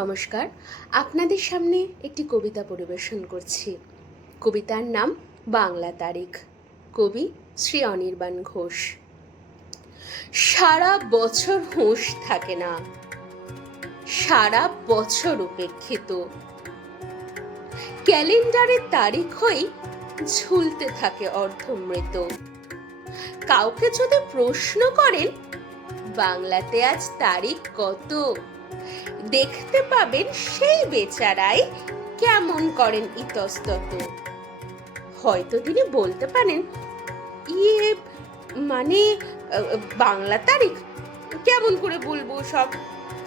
নমস্কার, আপনাদের সামনে একটি কবিতা পরিবেশন করছি। কবিতার নাম বাংলা তারিখ। কবি শ্রী অনির্বাণ ঘোষ। সারা বছর হুঁশ থাকে না, সারা বছর উপেক্ষিত, ক্যালেন্ডারের তারিখ হয়ে ঝুলতে থাকে অর্ধমৃত। কাউকে যদি প্রশ্ন করেন বাংলাতে আজ তারিখ কত, দেখতে পাবেন সেই বেচারাই কেমন করেন ইতস্তত। হয়তো তিনি বলতে পারেন, মানে বাংলা তারিখ কেমন করে বলবো, সব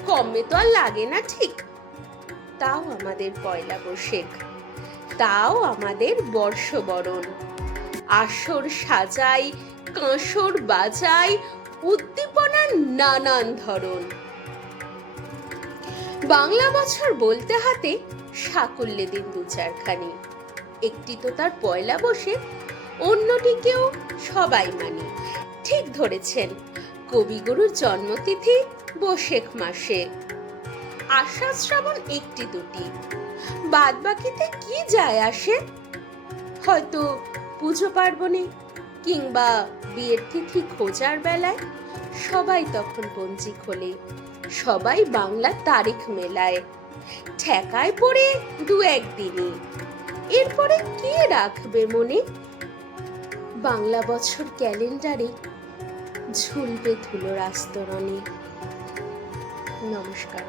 কমে তো আর লাগে না ঠিক। তাও আমাদের পয়লা বৈশাখ, তাও আমাদের বর্ষবরণ, আসর সাজাই, কাঁসর বাজাই, উদ্দীপনার নানান ধরন। বাংলা বছর বলতে হাতে সাকল্যে দিন দু চারখানি, একটি তো তার পয়লা বৈশাখ, অন্যটিকেও সবাই মানি। ঠিক ধরেছেন, কবিগুরুর জন্মতিথি বৈশাখ মাসে। আষাঢ় শ্রাবণ একটি দুটি, বাদ বাকিতে কি যায় আসে। হয়তো পুজো পার্বণে কিংবা বিয়ের তিথি খোঁজার বেলায় সবাই তখন পঞ্জি খোলে, সবাই বাংলা তারিখ মেলায়, ঠেকায় পড়ে দু একদিনই। এরপরে কে রাখবে মনে, বাংলা বছর ক্যালেন্ডারে ঝুলবে ধুলোর আস্তরণে। নমস্কার।